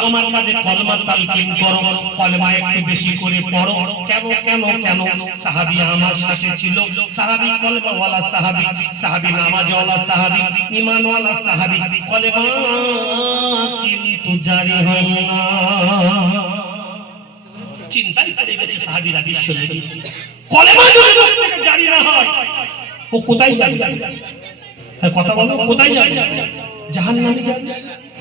আমার কাছে কলমা করো একটু বেশি করে পড়ো। কেন কেন কেন? সাহাবী আমার সাথে ছিল। সাহাবী কলমা ওয়ালা সাহাবী সাহাবী নামাজ ওয়ালা সাহাবী ঈমান ওয়ালা সাহাবী। কলমা কিন্তু হয় না। চিন্তাই পড়ে গেছে সাহাবীরা কলমা যদি না হয় ও কোথায় হ্যাঁ, কথা বলো কোথায়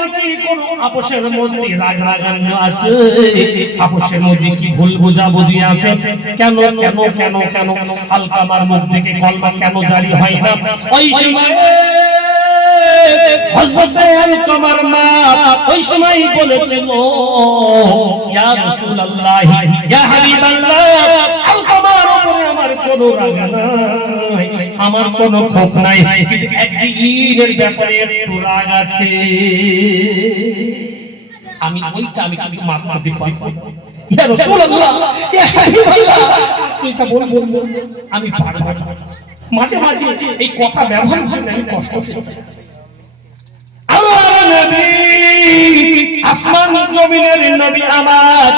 তোমাদের কি কোনো আপোষের মধ্যে রাগ রাগান্য আছে। আপোষের মধ্যে কি ভুল বোঝাবুঝি আছে? কেন কেন কেন কেন? আলকামার মুখ থেকে কলমা কেন জারি হয় না? ওই সময় হযরতে আলকামার মা ওই সময় বলেছিল, ইয়া রাসূলুল্লাহ, ইয়া হাবিবাল্লাহ আমার কোনো ক্ষোভ নাই, কিন্তু একদিনের ব্যাপারে একটু রাগ আছে। আমি ওইটা আমি কিন্তু মাফ করতে পারব। আমি মাঝে মাঝে এই কথা ব্যবহার জন্য আমি কষ্ট পেতে আল্লাহর নবী, আসমান জমিনের নবী আমার।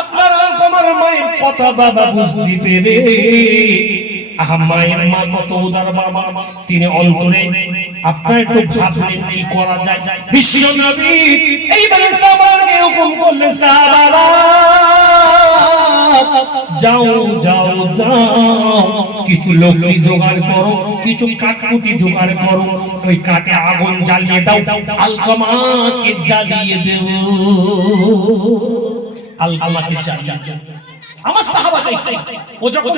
আপনার তোমার মায়ের কথা বাবা বুঝতে পেরে। মায়ের মা কত উদার বাবা। তিনি অন্তরে আপনার একটু ভাবলেন কি করা যায়? বিশ্ব নবী, এইবারে সাহাবাকে হুকুম করলেন সাহাবারা যাও যাও যাও। কিছু লোকলি জোগাড় করো, কিছু কাঠকুটি জোগাড় করো। ওই কাঠে আগুন জ্বালিয়ে দাও, আলকামাকে জ্বালিয়ে দেও জ্বালিয়ে আমার। ও যখন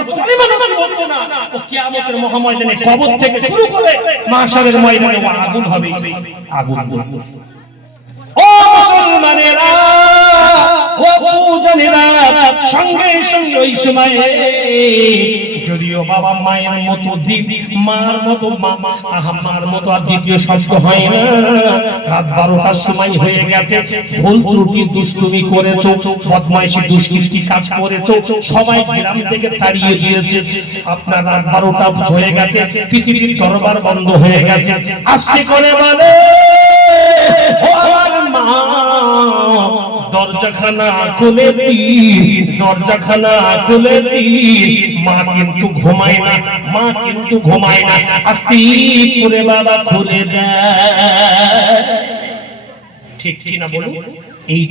বলছে না, ও কিয়ামতের মহাময়দানে কবর থেকে শুরু করে মাহশারের ময়দানে আগুন হবে। আগুন ও মুসলমানেরা! যদিও বাবা মায়ের মতো মার মতো মামা মতো আর দ্বিতীয় শব্দ হয় না। রাত বারোটার সময় হয়ে গেছে, ভুল ত্রুটি দুষ্টুমি করেছ, বদমাইশি কাজ করেছ, সবাই গ্রাম থেকে তাড়িয়ে দিয়েছে। আপনার রাত বারোটা হয়ে গেছে, পৃথিবীর দরবার বন্ধ হয়ে গেছে। আস্তে করে বলে। দরজাখানা খুলে দি দরজাখানা মা কিন্তু ঘুমায় না, মা কিন্তু ঘুমায় না। আস্তি করে বাবা খুলে দেয়। ঠিক কিনা বলুন? এই